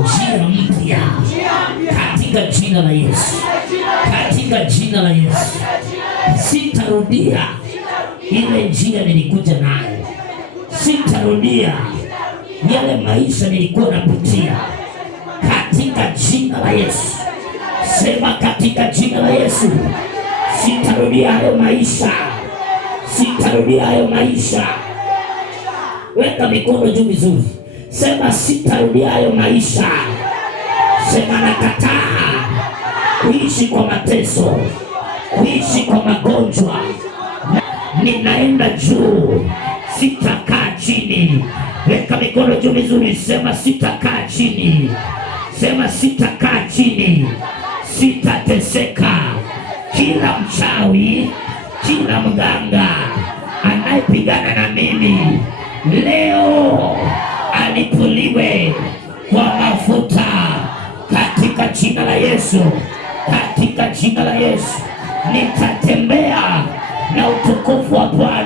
njia mpya katika jina la Yesu, katika jina la Yesu. Sitarudia ile njia nilikuja nayo, sitarudia yale maisha nilikuwa napitia, katika jina la Yesu. Sema katika jina la Yesu, sitarudia hayo maisha, sitarudia hayo maisha. Weka mikono juu vizuri, sema sitarudia hayo maisha. Sema nakataa kuishi kwa mateso, kuishi kwa magonjwa. Ninaenda juu, sitakaa chini. Weka mikono juu vizuri, sema sitakaa chini, sema sitakaa chini, sitateseka. Kila mchawi, kila mganga anayepigana na mimi leo alipuliwe kwa mafuta katika jina la Yesu, katika jina la Yesu. Nitatembea na utukufu wa Bwana.